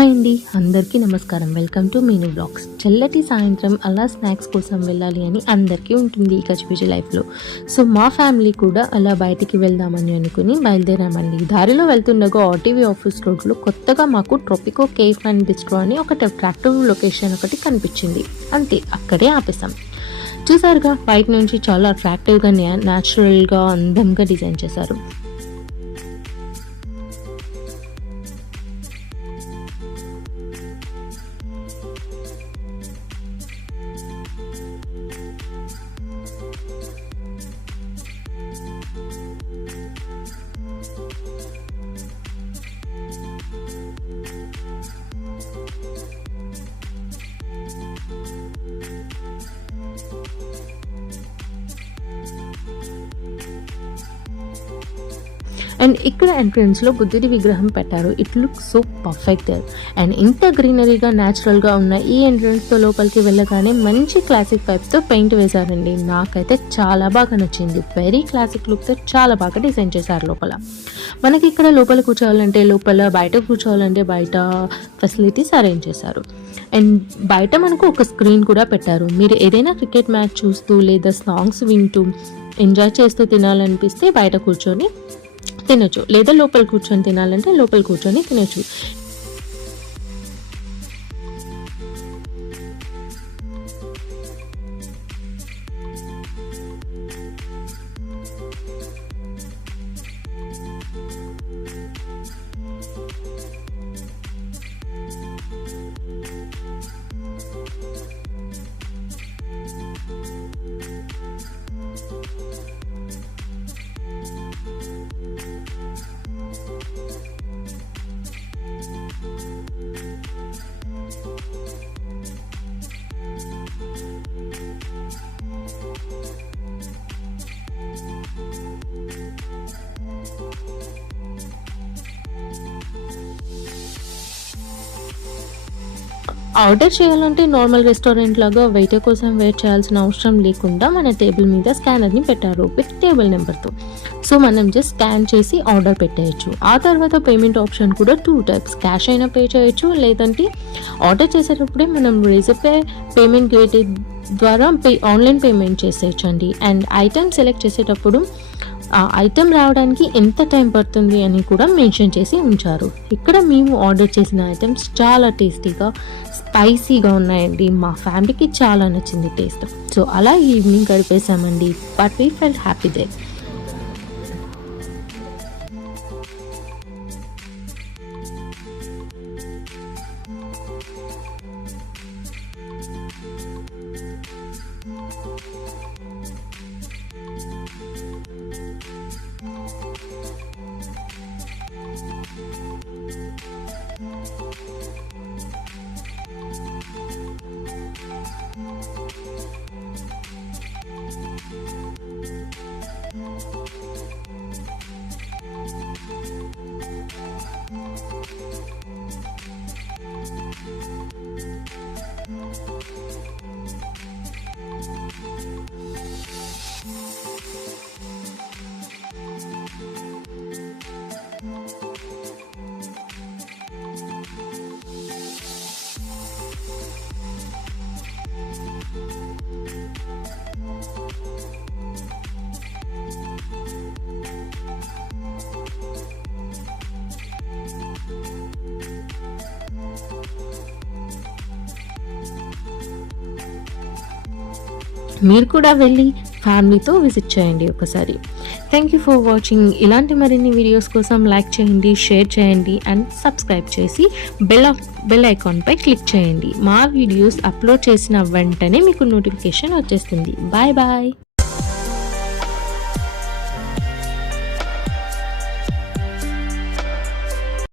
హాయ్ అండి, అందరికీ నమస్కారం. Welcome to Meenu blogs. చల్లటి సాయంత్రం అలా స్నాక్స్ కోసం వెళ్ళాలి అని అందరికీ ఉంటుంది ఈ గజిబిజి లైఫ్లో. సో మా ఫ్యామిలీ కూడా అలా బయటికి వెళ్దామని అనుకుని బయలుదేరామండి. దారిలో వెళ్తుండగా ఆర్టీవీ ఆఫీస్ రోడ్లో కొత్తగా మాకు ట్రోపికో కేఫ్ అండ్ బిస్ట్రో అని ఒక అట్రాక్టివ్ లొకేషన్ ఒకటి కనిపించింది. అంతే, అక్కడే ఆపేసాం. చూసారుగా, బయట నుంచి చాలా అట్రాక్టివ్గా న్యాచురల్గా అందంగా డిజైన్ చేశారు. అండ్ ఇక్కడ ఎంట్రన్స్లో బుద్ధుడి విగ్రహం పెట్టారు. It look so perfect there. And ఇంత గ్రీనరీగా న్యాచురల్గా ఉన్న ఈ ఎంట్రన్స్తో లోపలికి వెళ్ళగానే మంచి క్లాసిక్ వైబ్తో పెయింట్ వేశారండి. నాకైతే చాలా బాగా నచ్చింది. వెరీ క్లాసిక్ లుక్తో చాలా బాగా డిజైన్ చేశారు. లోపల మనకి ఇక్కడ లోపల కూర్చోవాలంటే లోపల, బయట కూర్చోవాలంటే బయట ఫెసిలిటీస్ అరేంజ్ చేశారు. అండ్ బయట మనకు ఒక స్క్రీన్ కూడా పెట్టారు. మీరు ఏదైనా క్రికెట్ మ్యాచ్ చూస్తూ లేదా సాంగ్స్ వింటూ ఎంజాయ్ చేస్తూ తినాలనిపిస్తే బయట కూర్చొని తినొచ్చు, లేదా లోపల కూర్చొని తినాలంటే లోపల కూర్చొని తినొచ్చు. ఆర్డర్ చేయాలంటే నార్మల్ రెస్టారెంట్ లాగా వెయిటర్ కోసం వెయిట్ చేయాల్సిన అవసరం లేకుండా మన టేబుల్ మీద స్కానర్ని పెట్టారు విత్ టేబుల్ నెంబర్తో. సో మనం జస్ట్ స్కాన్ చేసి ఆర్డర్ పెట్టేయచ్చు. ఆ తర్వాత పేమెంట్ ఆప్షన్ కూడా 2 టైప్స్, క్యాష్ అయినా పే చేయొచ్చు, లేదంటే ఆర్డర్ చేసేటప్పుడే మనం రేజర్పే పేమెంట్ గేట్ ద్వారా ఆన్లైన్ పేమెంట్ చేసేయచ్చు అండి. అండ్ ఐటమ్ సెలెక్ట్ చేసేటప్పుడు ఆ ఐటమ్ రావడానికి ఎంత టైం పడుతుంది అని కూడా మెన్షన్ చేసి ఉంచారు. ఇక్కడ మేము ఆర్డర్ చేసిన ఐటమ్స్ చాలా టేస్టీగా, స్పైసీగా ఉన్నాయండి. మా ఫ్యామిలీకి చాలా నచ్చింది టేస్ట్. సో అలా ఈవినింగ్ గడిపేసామండి. But we felt happy day. మీరు కూడా వెళ్ళి ఫ్యామిలీతో విజిట్ చేయండి ఒకసారి. Thank you for watching. ఇలాంటి మరిన్ని వీడియోస్ కోసం లైక్ చేయండి, షేర్ చేయండి అండ్ సబ్స్క్రైబ్ చేసి బెల్ ఐకాన్పై క్లిక్ చేయండి. మా వీడియోస్ అప్లోడ్ చేసిన వెంటనే మీకు నోటిఫికేషన్ వచ్చేస్తుంది. Bye bye.